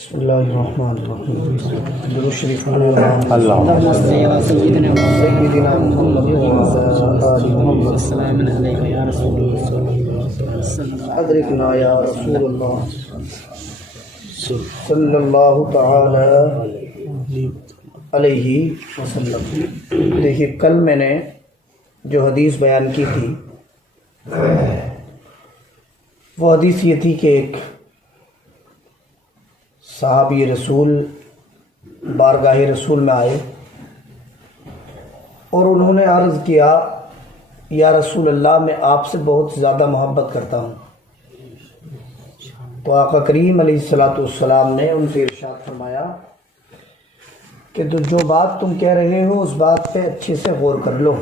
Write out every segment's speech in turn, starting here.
بسم اللہ الرحمن الرحیم درود شریف اللهم صل على سيدنا سیدنا محمد وعلى آل محمد السلام عليك يا رسول الله ادرکنا یا رسول اللہ صلی اللہ تعالی علیہ وسلم۔ دیکھیے کل میں نے جو حدیث بیان کی تھی وہ حدیث یہ تھی کہ ایک صحابی رسول بارگاہ رسول میں آئے اور انہوں نے عرض کیا یا رسول اللہ میں آپ سے بہت زیادہ محبت کرتا ہوں۔ تو آقا کریم علیہ الصلوۃ والسلام نے ان سے ارشاد فرمایا کہ جو بات تم کہہ رہے ہو اس بات پہ اچھے سے غور کر لو۔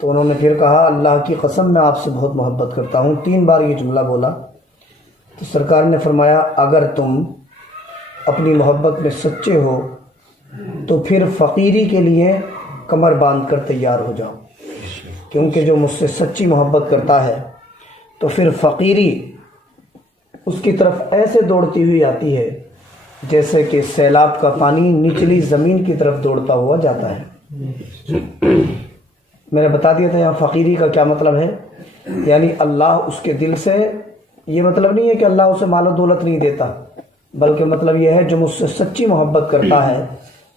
تو انہوں نے پھر کہا اللہ کی قسم میں آپ سے بہت محبت کرتا ہوں، 3 بار یہ جملہ بولا۔ تو سرکار نے فرمایا اگر تم اپنی محبت میں سچے ہو تو پھر فقیری کے لیے کمر باندھ کر تیار ہو جاؤ، کیونکہ جو مجھ سے سچی محبت کرتا ہے تو پھر فقیری اس کی طرف ایسے دوڑتی ہوئی آتی ہے جیسے کہ سیلاب کا پانی نچلی زمین کی طرف دوڑتا ہوا جاتا ہے۔ میں نے بتا دیا تھا یہاں فقیری کا کیا مطلب ہے، یعنی اللہ اس کے دل سے، یہ مطلب نہیں ہے کہ اللہ اسے مال و دولت نہیں دیتا، بلکہ مطلب یہ ہے جو مجھ سے سچی محبت کرتا ہے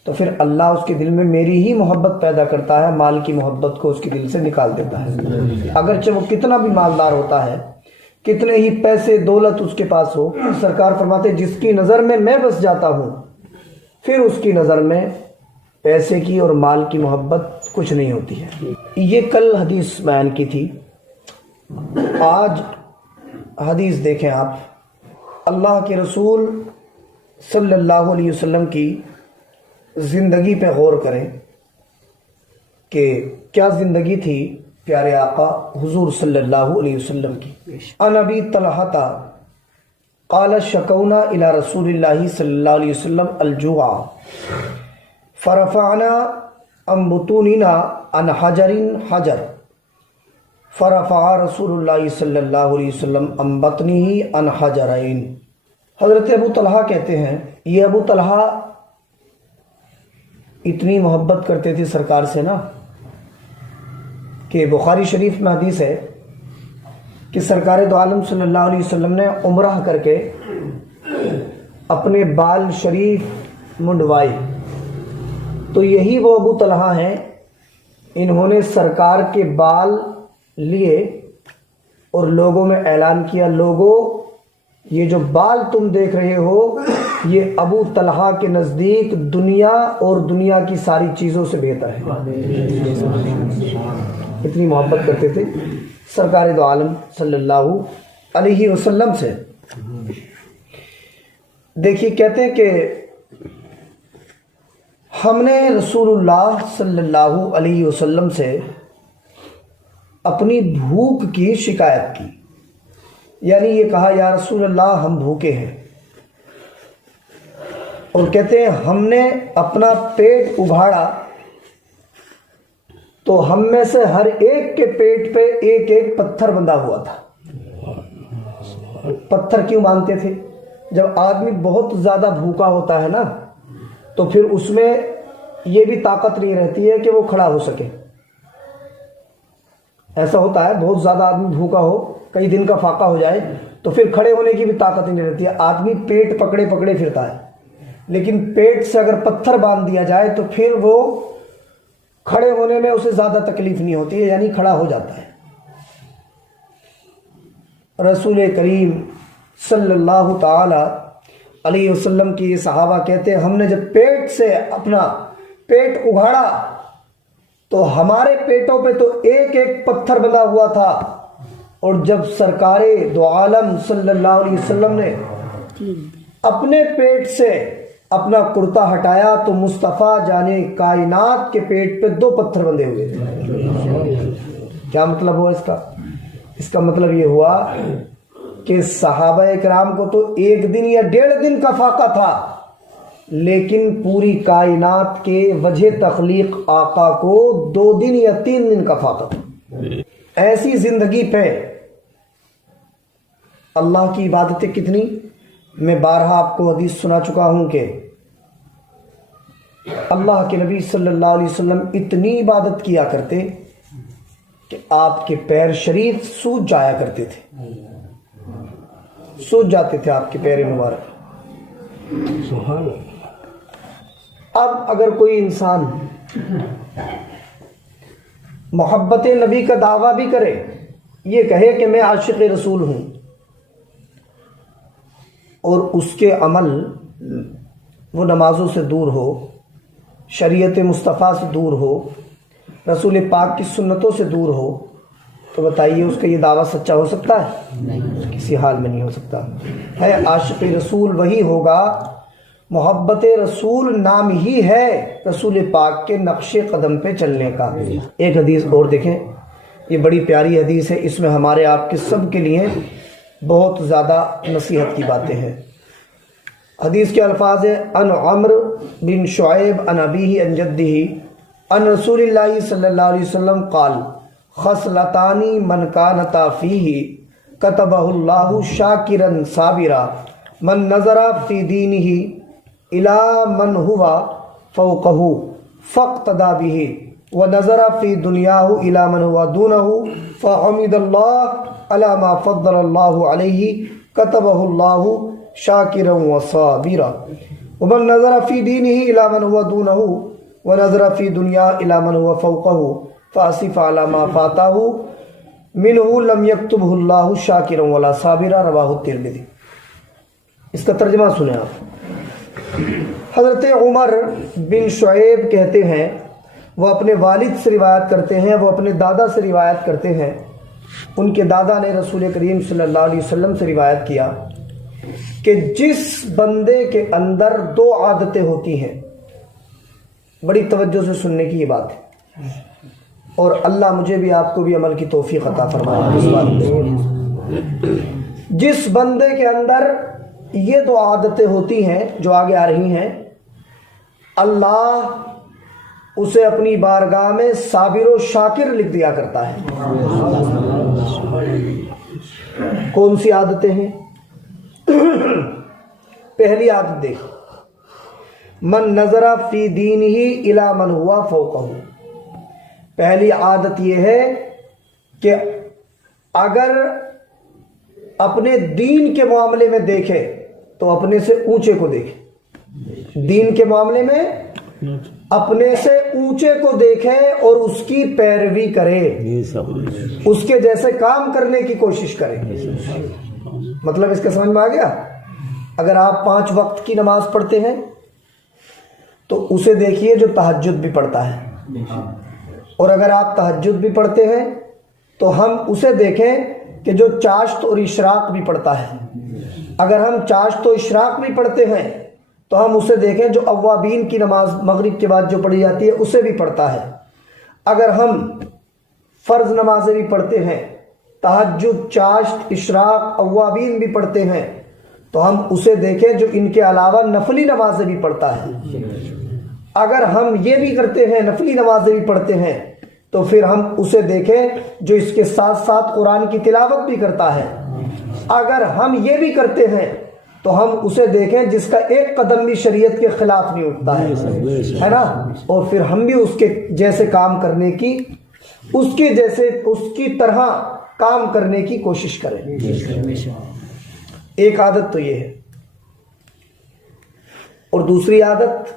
تو پھر اللہ اس کے دل میں میری ہی محبت پیدا کرتا ہے، مال کی محبت کو اس کے دل سے نکال دیتا ہے۔ اگرچہ وہ کتنا بھی مالدار ہوتا ہے، کتنے ہی پیسے دولت اس کے پاس ہو، سرکار فرماتے جس کی نظر میں بس جاتا ہوں پھر اس کی نظر میں پیسے کی اور مال کی محبت کچھ نہیں ہوتی ہے۔ یہ کل حدیث بیان کی تھی۔ آج حدیث دیکھیں آپ، اللہ کے رسول صلی اللہ علیہ وسلم کی زندگی پہ غور کریں کہ کیا زندگی تھی پیارے آقا حضور صلی اللہ علیہ وسلم کی۔ عن ابی طلحہ قال شکونا الی رسول اللہ صلی اللہ علیہ وسلم الجوع فرفعنا عن بطوننا عن حجر حجر فرفع رسول اللہ صلی اللہ علیہ وسلم عن بطنہ عن حجرین۔ حضرت ابو طلحہ کہتے ہیں یہ ابو طلحہ اتنی محبت کرتے تھے سرکار سے نا کہ بخاری شریف میں حدیث ہے کہ سرکار دو عالم صلی اللہ علیہ وسلم نے عمرہ کر کے اپنے بال شریف منڈوائے، تو یہی وہ ابو طلحہ ہیں، انہوں نے سرکار کے بال لیے اور لوگوں میں اعلان کیا لوگوں یہ جو بال تم دیکھ رہے ہو یہ ابو طلحہ کے نزدیک دنیا اور دنیا کی ساری چیزوں سے بہتر ہے۔ اتنی محبت کرتے تھے سرکار دو عالم صلی اللہ علیہ وسلم سے۔ دیکھیے کہتے ہیں کہ ہم نے رسول اللہ صلی اللہ علیہ وسلم سے اپنی بھوک کی شکایت کی، یعنی یہ کہا یا رسول اللہ ہم بھوکے ہیں، اور کہتے ہیں ہم نے اپنا پیٹ اگاڑا تو ہم میں سے ہر ایک کے پیٹ پہ ایک ایک پتھر بندھا ہوا تھا۔ پتھر کیوں باندھتے تھے؟ جب آدمی بہت زیادہ بھوکا ہوتا ہے نا تو پھر اس میں یہ بھی طاقت نہیں رہتی ہے کہ وہ کھڑا ہو سکے۔ ایسا ہوتا ہے بہت زیادہ آدمی بھوکا ہو، کئی دن کا فاقہ ہو جائے تو پھر کھڑے ہونے کی بھی طاقت ہی نہیں رہتی ہے، آدمی پیٹ پکڑے پکڑے پھرتا ہے۔ لیکن پیٹ سے اگر پتھر باندھ دیا جائے تو پھر وہ کھڑے ہونے میں اسے زیادہ تکلیف نہیں ہوتی ہے، یعنی کھڑا ہو جاتا ہے۔ رسول کریم صلی اللہ تعالی علیہ وسلم کی صحابہ کہتے ہیں ہم نے جب پیٹ سے اپنا پیٹ اگاڑا تو ہمارے پیٹوں پہ تو ایک ایک پتھر بندھا ہوا تھا، اور جب سرکار دو عالم صلی اللہ علیہ وسلم نے اپنے پیٹ سے اپنا کرتا ہٹایا تو مصطفیٰ جانے کائنات کے پیٹ پہ 2 پتھر بندھے ہوئے تھے۔ کیا مطلب ہوا اس کا؟ اس کا مطلب یہ ہوا کہ صحابہ کرام کو تو 1 دن یا 1.5 دن کا فاقہ تھا، لیکن پوری کائنات کے وجہ تخلیق آقا کو 2 دن یا 3 دن کا فاقہ تھا۔ ایسی زندگی پہ اللہ کی عبادتیں کتنی میں بارہا آپ کو حدیث سنا چکا ہوں کہ اللہ کے نبی صلی اللہ علیہ وسلم اتنی عبادت کیا کرتے کہ آپ کے پیر شریف سوج جایا کرتے تھے، سوج جاتے تھے آپ کے پیر مبارک۔ سبحان اب اگر کوئی انسان محبت نبی کا دعویٰ بھی کرے، یہ کہے کہ میں عاشق رسول ہوں، اور اس کے عمل وہ نمازوں سے دور ہو، شریعت مصطفیٰ سے دور ہو، رسول پاک کی سنتوں سے دور ہو، تو بتائیے اس کا یہ دعویٰ سچا ہو سکتا ہے؟ کسی حال میں نہیں ہو سکتا ہے۔ عاشق رسول وہی ہوگا، محبت رسول نام ہی ہے رسول پاک کے نقش قدم پہ چلنے کا۔ ایک حدیث اور دیکھیں، یہ بڑی پیاری حدیث ہے، اس میں ہمارے آپ کے سب کے لیے بہت زیادہ نصیحت کی باتیں ہیں۔ حدیث کے الفاظ ہیں: ان عمر بن شعیب ان ابیہ ان جدہ ان رسول اللہ صلی اللہ علیہ وسلم قال خصلتان من کانتا فیہ کتبہ اللہ شاکرا صابرا من نظر فی دینہ الی من ہوا فوقہ فاقتدى بہ ونظر فی دنیاہ الی من ہوا دونہ فحمد اللہ علی ما فضل اللہ علیہ کتبہ اللہ شاکرا وصابرا ومن نظر فی دینہ الی من ہوا دونہ ونظر فی دنیا الی من ہوا فوقہ فاسف علی ما فاتہ منہ لم یکتبہ اللہ شاکرا ولا صابرا، رواہ الترمذی۔ اس کا ترجمہ سنیں آپ۔ حضرت عمر بن شعیب کہتے ہیں، وہ اپنے والد سے روایت کرتے ہیں، وہ اپنے دادا سے روایت کرتے ہیں، ان کے دادا نے رسول کریم صلی اللہ علیہ وسلم سے روایت کیا کہ جس بندے کے اندر دو عادتیں ہوتی ہیں، بڑی توجہ سے سننے کی یہ بات ہے، اور اللہ مجھے بھی آپ کو بھی عمل کی توفیق عطا فرمائے اس بات پہ۔ جس بندے کے اندر یہ دو عادتیں ہوتی ہیں جو آگے آ رہی ہیں، اللہ اسے اپنی بارگاہ میں صابر و شاکر لکھ دیا کرتا ہے۔ کون سی عادتیں ہیں؟ پہلی عادت دیکھ، من نظر فی دینہ الی من ہوا فوقہ۔ پہلی عادت یہ ہے کہ اگر اپنے دین کے معاملے میں دیکھے تو اپنے سے اونچے کو دیکھے، دین کے معاملے میں اپنے سے اونچے کو دیکھے اور اس کی پیروی کرے، اس کے جیسے کام کرنے کی کوشش کرے۔ مطلب اس کا سمجھ میں آ گیا؟ اگر آپ 5 وقت کی نماز پڑھتے ہیں تو اسے دیکھیے جو تہجد بھی پڑھتا ہے، اور اگر آپ تہجد بھی پڑھتے ہیں تو ہم اسے دیکھیں کہ جو چاشت اور اشراق بھی پڑھتا ہے۔ اگر ہم چاشت و اشراق بھی پڑھتے ہیں تو ہم اسے دیکھیں جو اوابین کی نماز مغرب کے بعد جو پڑھی جاتی ہے اسے بھی پڑھتا ہے۔ اگر ہم فرض نمازیں بھی پڑھتے ہیں، تہجد، چاشت، اشراق، اوابین بھی پڑھتے ہیں، تو ہم اسے دیکھیں جو ان کے علاوہ نفلی نمازیں بھی پڑھتا ہے۔ اگر ہم یہ بھی کرتے ہیں، نفلی نمازیں بھی پڑھتے ہیں، تو پھر ہم اسے دیکھیں جو اس کے ساتھ ساتھ قرآن کی تلاوت بھی کرتا ہے۔ اگر ہم یہ بھی کرتے ہیں تو ہم اسے دیکھیں جس کا ایک قدم بھی شریعت کے خلاف نہیں اٹھتا ہے نا، اور پھر ہم بھی اس کے جیسے کام کرنے کی، اس کے جیسے، اس کی طرح کام کرنے کی کوشش کریں۔ ایک عادت تو یہ ہے، اور دوسری عادت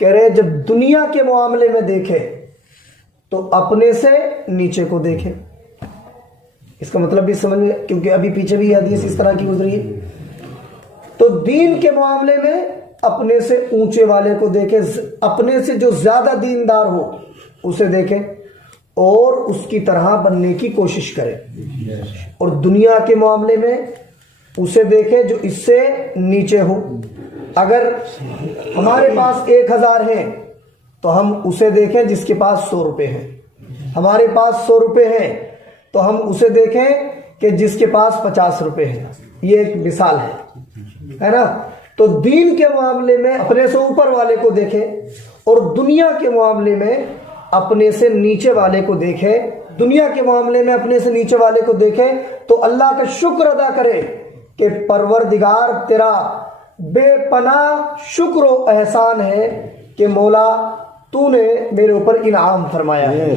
کہہ رہے جب دنیا کے معاملے میں دیکھے تو اپنے سے نیچے کو دیکھے۔ اس کا مطلب بھی سمجھ گئے، کیونکہ ابھی پیچھے بھی حدیث اس طرح کی گزری ہے۔ تو دین کے معاملے میں اپنے سے اونچے والے کو دیکھے، اپنے سے جو زیادہ دیندار ہو اسے دیکھے اور اس کی طرح بننے کی کوشش کرے، اور دنیا کے معاملے میں اسے دیکھے جو اس سے نیچے ہو۔ اگر ہمارے پاس 1000 ہیں تو ہم اسے دیکھیں جس کے پاس 100 روپے ہیں۔ ہمارے پاس 100 روپے ہیں تو ہم اسے دیکھیں کہ جس کے پاس 50 روپے ہیں۔ یہ ایک مثال ہے نا۔ تو دین کے معاملے میں اپنے سے اوپر والے کو دیکھے، اور دنیا کے معاملے میں اپنے سے نیچے والے کو دیکھے۔ دنیا کے معاملے میں اپنے سے نیچے والے کو دیکھے تو اللہ کا شکر ادا کرے کہ پروردگار تیرا بے پناہ شکر و احسان ہے کہ مولا تو نے میرے اوپر انعام فرمایا ہے۔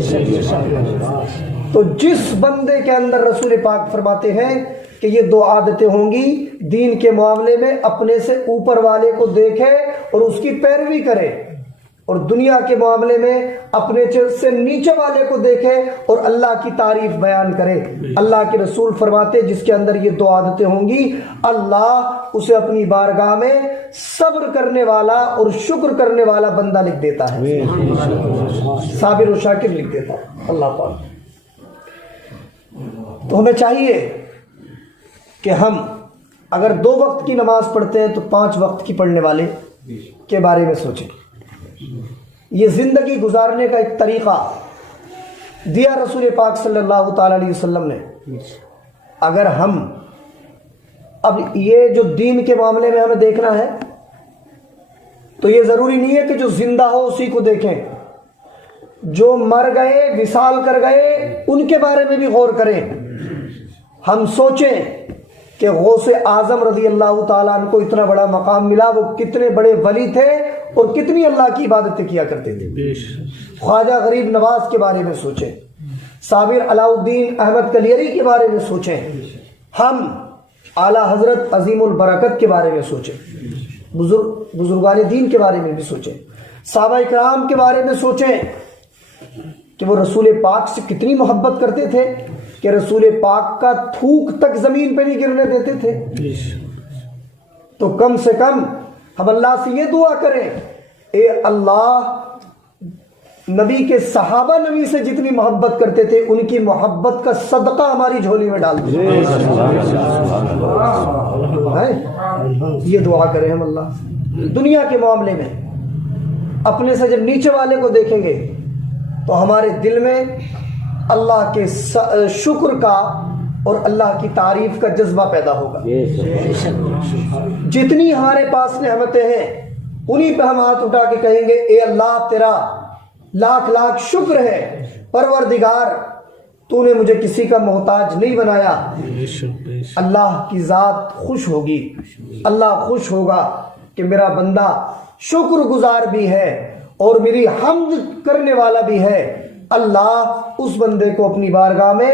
تو جس بندے کے اندر رسول پاک فرماتے ہیں کہ یہ دو عادتیں ہوں گی، دین کے معاملے میں اپنے سے اوپر والے کو دیکھے اور اس کی پیروی کرے، اور دنیا کے معاملے میں اپنے سے نیچے والے کو دیکھے اور اللہ کی تعریف بیان کرے۔ اللہ کے رسول فرماتے جس کے اندر یہ دو عادتیں ہوں گی، اللہ اسے اپنی بارگاہ میں صبر کرنے والا اور شکر کرنے والا بندہ لکھ دیتا ہے، صابر و شاکر لکھ دیتا ہے اللہ پاک۔ تو ہمیں چاہیے کہ ہم اگر 2 وقت کی نماز پڑھتے ہیں تو 5 وقت کی پڑھنے والے کے بارے میں سوچیں۔ یہ زندگی گزارنے کا ایک طریقہ دیا رسول پاک صلی اللہ تعالی علیہ وسلم نے۔ اگر ہم اب یہ جو دین کے معاملے میں ہمیں دیکھنا ہے تو یہ ضروری نہیں ہے کہ جو زندہ ہو اسی کو دیکھیں، جو مر گئے وصال کر گئے ان کے بارے میں بھی غور کریں۔ ہم سوچیں کہ غوث اعظم رضی اللہ تعالیٰ عنہ کو اتنا بڑا مقام ملا، وہ کتنے بڑے ولی تھے اور کتنی اللہ کی عبادتیں کیا کرتے تھے۔ خواجہ غریب نواز کے بارے میں سوچیں، صابر علاء الدین احمد کلیری کے بارے میں سوچیں، ہم اعلیٰ حضرت عظیم البرکت کے بارے میں سوچیں، بزرگان دین کے بارے میں بھی سوچیں، صحابہ کرام کے بارے میں سوچیں کہ وہ رسول پاک سے کتنی محبت کرتے تھے کہ رسول پاک کا تھوک تک زمین پہ نہیں گرنے دیتے تھے۔ تو کم سے کم ہم اللہ سے یہ دعا کریں، اے اللہ نبی کے صحابہ نبی سے جتنی محبت کرتے تھے ان کی محبت کا صدقہ ہماری جھولی میں ڈال دیں۔ یہ دعا کریں ہم اللہ۔ دنیا کے معاملے میں اپنے سے جب نیچے والے کو دیکھیں گے تو ہمارے دل میں اللہ کے شکر کا اور اللہ کی تعریف کا جذبہ پیدا ہوگا۔ جتنی ہمارے پاس نعمتیں ہیں انہی پہ ہم ہاتھ اٹھا کے کہیں گے اے اللہ تیرا لاکھ لاکھ شکر ہے، پروردگار تو نے مجھے کسی کا محتاج نہیں بنایا۔ اللہ کی ذات خوش ہوگی، اللہ خوش ہوگا کہ میرا بندہ شکر گزار بھی ہے اور میری حمد کرنے والا بھی ہے۔ اللہ اس بندے کو اپنی بارگاہ میں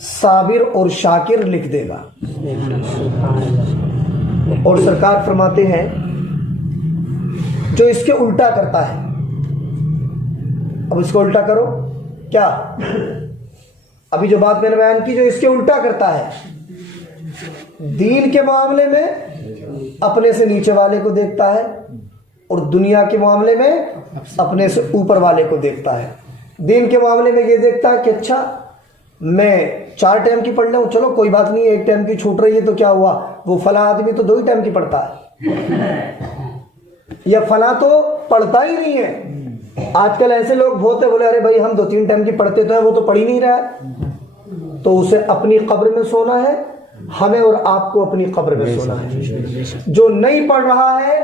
صابر اور شاکر لکھ دے گا۔ اور سرکار فرماتے ہیں جو اس کے الٹا کرتا ہے، اب اس کو الٹا کرو، کیا ابھی جو بات میں نے بیان کی، جو اس کے الٹا کرتا ہے دین کے معاملے میں اپنے سے نیچے والے کو دیکھتا ہے اور دنیا کے معاملے میں اپنے سے اوپر والے کو دیکھتا ہے۔ دین کے معاملے میں یہ دیکھتا ہے کہ اچھا میں 4 ٹائم کی پڑھ لوں، چلو کوئی بات نہیں، 1 ٹائم کی چھوٹ رہی ہے تو کیا ہوا، وہ فلاں آدمی تو 2 ہی ٹائم کی پڑھتا ہے، یا فلاں تو پڑھتا ہی نہیں ہے۔ آج کل ایسے لوگ بہت بولے ارے بھائی ہم 2-3 ٹائم کی پڑھتے تو ہیں، وہ تو پڑھ ہی نہیں رہا ہے۔ تو اسے اپنی قبر میں سونا ہے، ہمیں اور آپ کو اپنی قبر میں سونا ہے۔ جو نہیں پڑھ رہا ہے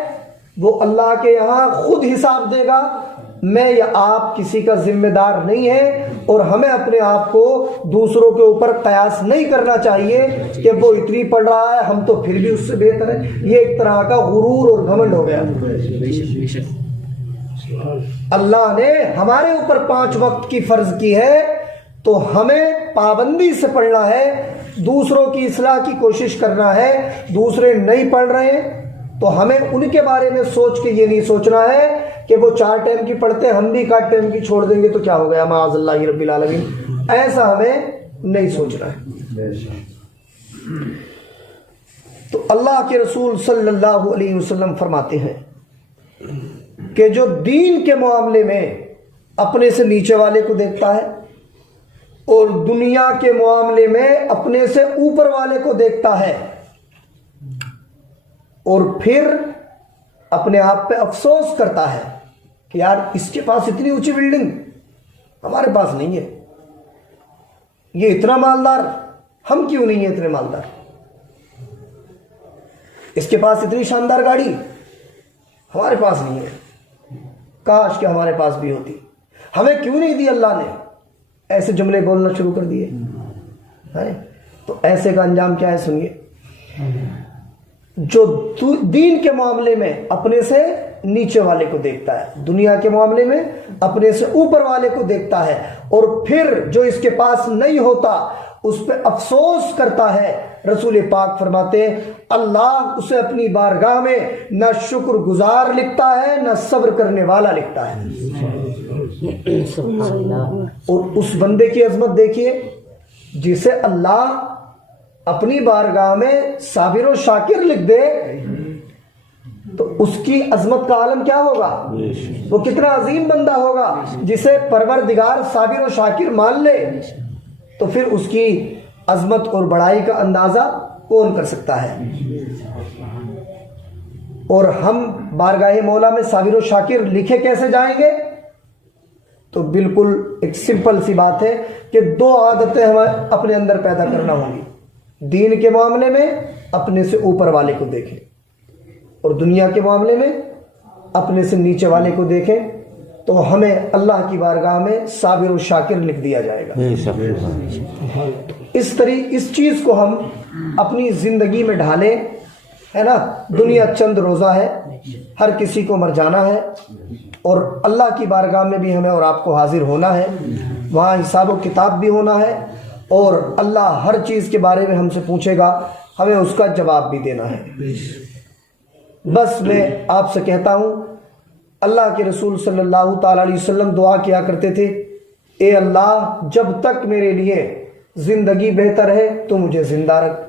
وہ اللہ کے یہاں خود حساب دے گا، میں یا آپ کسی کا ذمہ دار نہیں ہے، اور ہمیں اپنے آپ کو دوسروں کے اوپر قیاس نہیں کرنا چاہیے کہ وہ اتنی پڑھ رہا ہے ہم تو پھر بھی اس سے بہتر ہے۔ یہ ایک طرح کا غرور اور گھمنڈ ہو گیا۔ اللہ نے ہمارے اوپر 5 وقت کی فرض کی ہے تو ہمیں پابندی سے پڑھنا ہے، دوسروں کی اصلاح کی کوشش کرنا ہے۔ دوسرے نہیں پڑھ رہے ہیں تو ہمیں ان کے بارے میں سوچ کے یہ نہیں سوچنا ہے کہ وہ 4 ٹائم کی پڑھتے ہیں، ہم بھی 1 ٹائم کی چھوڑ دیں گے تو کیا ہو گیا، معاذ اللہ رب العالمین۔ ایسا ہمیں نہیں سوچنا ہے۔ تو اللہ کے رسول صلی اللہ علیہ وسلم فرماتے ہیں کہ جو دین کے معاملے میں اپنے سے نیچے والے کو دیکھتا ہے اور دنیا کے معاملے میں اپنے سے اوپر والے کو دیکھتا ہے اور پھر اپنے آپ پہ افسوس کرتا ہے کہ یار اس کے پاس اتنی اونچی بلڈنگ ہمارے پاس نہیں ہے، یہ اتنا مالدار، ہم کیوں نہیں ہیں اتنے مالدار، اس کے پاس اتنی شاندار گاڑی ہمارے پاس نہیں ہے، کاش کہ ہمارے پاس بھی ہوتی، ہمیں کیوں نہیں دی اللہ نے۔ ایسے جملے بولنا شروع کر دیے۔ تو ایسے کا انجام کیا ہے سنیے۔ جو دین کے معاملے میں اپنے سے نیچے والے کو دیکھتا ہے، دنیا کے معاملے میں اپنے سے اوپر والے کو دیکھتا ہے، اور پھر جو اس کے پاس نہیں ہوتا اس پہ افسوس کرتا ہے، رسول پاک فرماتے ہیں اللہ اسے اپنی بارگاہ میں نہ شکر گزار لکھتا ہے نہ صبر کرنے والا لکھتا ہے۔ اور اس بندے کی عظمت دیکھیے جسے اللہ اپنی بارگاہ میں صابر و شاکر لکھ دے، تو اس کی عظمت کا عالم کیا ہوگا؟ وہ کتنا عظیم بندہ ہوگا جسے پروردگار صابر و شاکر مان لے، تو پھر اس کی عظمت اور بڑائی کا اندازہ کون کر سکتا ہے؟ اور ہم بارگاہ مولا میں صابر و شاکر لکھے کیسے جائیں گے؟ تو بالکل ایک سمپل سی بات ہے کہ دو عادتیں ہمیں اپنے اندر پیدا کرنا ہوں گی، دین کے معاملے میں اپنے سے اوپر والے کو دیکھیں، اور دنیا کے معاملے میں اپنے سے نیچے والے کو دیکھیں، تو ہمیں اللہ کی بارگاہ میں صابر و شاکر لکھ دیا جائے گا۔ اس چیز کو ہم اپنی زندگی میں ڈھالیں، ہے نا؟ دنیا چند روزہ ہے، ہر کسی کو مر جانا ہے، اور اللہ کی بارگاہ میں بھی ہمیں اور آپ کو حاضر ہونا ہے، وہاں حساب و کتاب بھی ہونا ہے، اور اللہ ہر چیز کے بارے میں ہم سے پوچھے گا، ہمیں اس کا جواب بھی دینا ہے۔ بس میں آپ سے کہتا ہوں، اللہ کے رسول صلی اللہ تعالی علیہ وسلم دعا کیا کرتے تھے، اے اللہ جب تک میرے لیے زندگی بہتر ہے تو مجھے زندہ رکھ،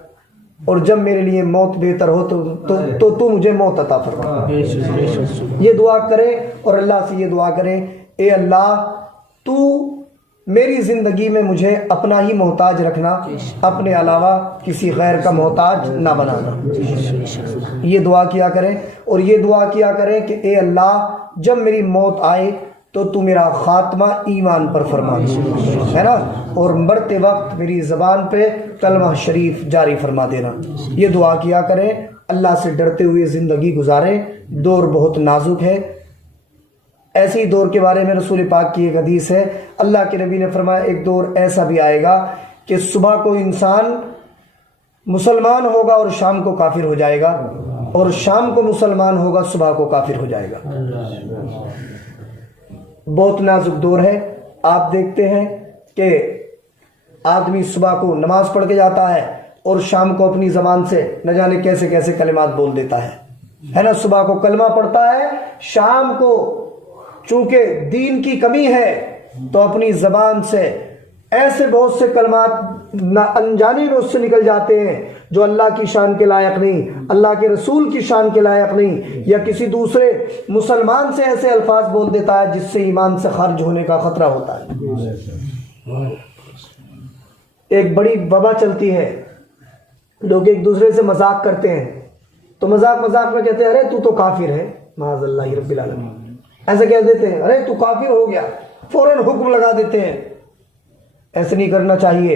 اور جب میرے لیے موت بہتر ہو تو مجھے موت عطا فرما۔ یہ دعا کریں اور اللہ سے یہ دعا کریں، اے اللہ تو میری زندگی میں مجھے اپنا ہی محتاج رکھنا، اپنے علاوہ کسی غیر کا محتاج نہ بنانا۔ یہ دعا کیا کریں، اور یہ دعا کیا کریں کہ اے اللہ جب میری موت آئے تو میرا خاتمہ ایمان پر فرما دے، ہے نا؟ اور مرتے وقت میری زبان پہ کلمہ شریف جاری فرما دینا۔ یہ دعا کیا کریں، اللہ سے ڈرتے ہوئے زندگی گزاریں، دور بہت نازک ہے۔ ایسی دور کے بارے میں رسول پاک کی ایک حدیث ہے، اللہ کے نبی نے فرمایا ایک دور ایسا بھی آئے گا کہ صبح کو انسان مسلمان ہوگا اور شام کو کافر ہو جائے گا، اور شام کو مسلمان ہوگا صبح کو کافر ہو جائے گا۔ بہت نازک دور ہے۔ آپ دیکھتے ہیں کہ آدمی صبح کو نماز پڑھ کے جاتا ہے اور شام کو اپنی زبان سے نہ جانے کیسے کیسے کلمات بول دیتا ہے نا؟ صبح کو کلمہ پڑھتا ہے، شام کو چونکہ دین کی کمی ہے تو اپنی زبان سے ایسے بہت سے کلمات نہ انجانی میں اس سے نکل جاتے ہیں جو اللہ کی شان کے لائق نہیں، اللہ کے رسول کی شان کے لائق نہیں، یا کسی دوسرے مسلمان سے ایسے الفاظ بول دیتا ہے جس سے ایمان سے خارج ہونے کا خطرہ ہوتا ہے۔ ایک بڑی وبا چلتی ہے، لوگ ایک دوسرے سے مذاق کرتے ہیں، تو مذاق میں کہتے ہیں ارے تو کافر ہے، معاذ اللہ رب العالمین، ایسے کہہ دیتے ہیں ارے تو کافر ہو گیا، فوراً حکم لگا دیتے ہیں۔ ایسے نہیں کرنا چاہیے۔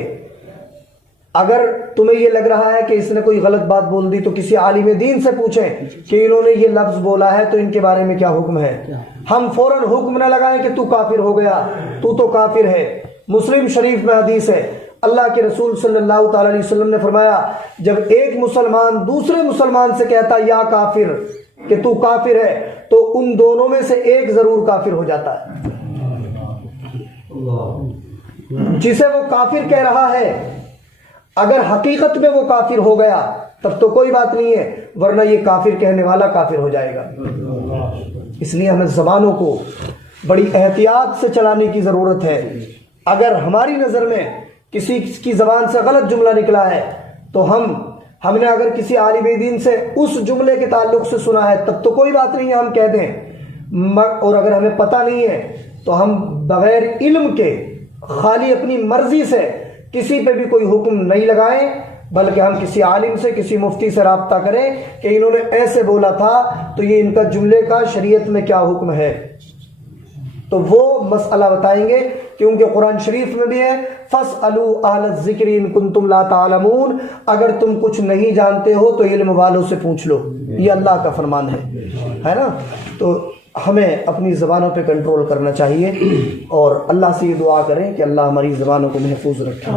اگر تمہیں یہ لگ رہا ہے کہ اس نے کوئی غلط بات بول دی تو کسی عالم دین سے پوچھیں کہ انہوں نے یہ لفظ بولا ہے تو ان کے بارے میں کیا حکم ہے۔ ہم فوراً حکم نہ لگائیں کہ تو کافر ہو گیا، تو کافر ہے۔ مسلم شریف میں حدیث ہے، اللہ کے رسول صلی اللہ تعالی علیہ وسلم نے فرمایا جب ایک مسلمان دوسرے مسلمان سے کہتا یا کافر، کہ تو کافر ہے، تو ان دونوں میں سے ایک ضرور کافر ہو جاتا ہے۔ جسے وہ کافر کہہ رہا ہے اگر حقیقت میں وہ کافر ہو گیا تب تو کوئی بات نہیں ہے، ورنہ یہ کافر کہنے والا کافر ہو جائے گا۔ اس لیے ہمیں زبانوں کو بڑی احتیاط سے چلانے کی ضرورت ہے۔ اگر ہماری نظر میں کسی کی زبان سے غلط جملہ نکلا ہے تو ہم نے اگر کسی عالم دین سے اس جملے کے تعلق سے سنا ہے تب تو کوئی بات نہیں ہے، ہم کہہ دیں، اور اگر ہمیں پتہ نہیں ہے تو ہم بغیر علم کے خالی اپنی مرضی سے کسی پہ بھی کوئی حکم نہیں لگائیں، بلکہ ہم کسی عالم سے کسی مفتی سے رابطہ کریں کہ انہوں نے ایسے بولا تھا تو یہ ان کا جملے کا شریعت میں کیا حکم ہے، تو وہ مسئلہ بتائیں گے، کیونکہ قرآن شریف میں بھی ہے فَاسْأَلُوا أَهْلَ الذِّكْرِ إِن كُنتُمْ لَا تَعْلَمُونَ، اگر تم کچھ نہیں جانتے ہو تو علم والوں سے پوچھ لو، یہ اللہ کا فرمان ہے نا؟ تو ہمیں اپنی زبانوں پہ کنٹرول کرنا چاہیے اور اللہ سے یہ دعا کریں کہ اللہ ہماری زبانوں کو محفوظ رکھے۔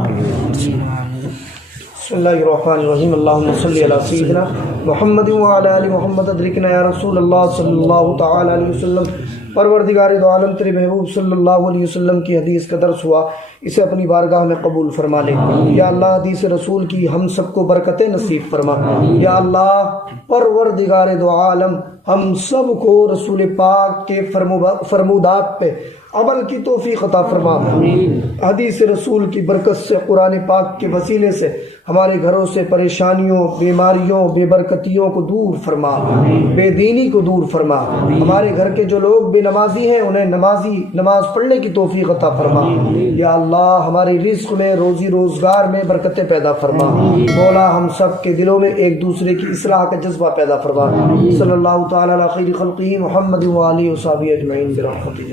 بسم اللہ الرحمن الرحیم اللہم صلی علی سیدنا محمد وعلی آل محمد ادرکنا یا رسول اللہ صلی اللہ تعالی علیہ وسلم۔ پروردگار دو عالم تیرے محبوب صلی اللہ علیہ وسلم کی حدیث کا درس ہوا، اسے اپنی بارگاہ میں قبول فرما لے۔ یا اللہ حدیث رسول کی ہم سب کو برکتیں نصیب فرما۔ یا اللہ پروردگار دو عالم ہم سب کو رسول پاک کے فرمودات پہ عمل کی توفیق عطا فرما۔ حدیث رسول کی برکت سے، قرآن پاک کے وسیلے سے ہمارے گھروں سے پریشانیوں، بیماریوں، بے برکتیوں کو دور فرما، بے دینی کو دور فرما۔ ہمارے گھر کے جو لوگ بے نمازی ہیں انہیں نماز پڑھنے کی توفیق عطا فرما۔ یا اللہ ہمارے رزق میں، روزی روزگار میں برکتیں پیدا فرما۔ مولا ہم سب کے دلوں میں ایک دوسرے کی اصلاح کا جذبہ پیدا فرما۔ صلی اللہ تعالی علی خیر خلقہ محمد و آلہ و صحبہ اجمعین برحمتہ۔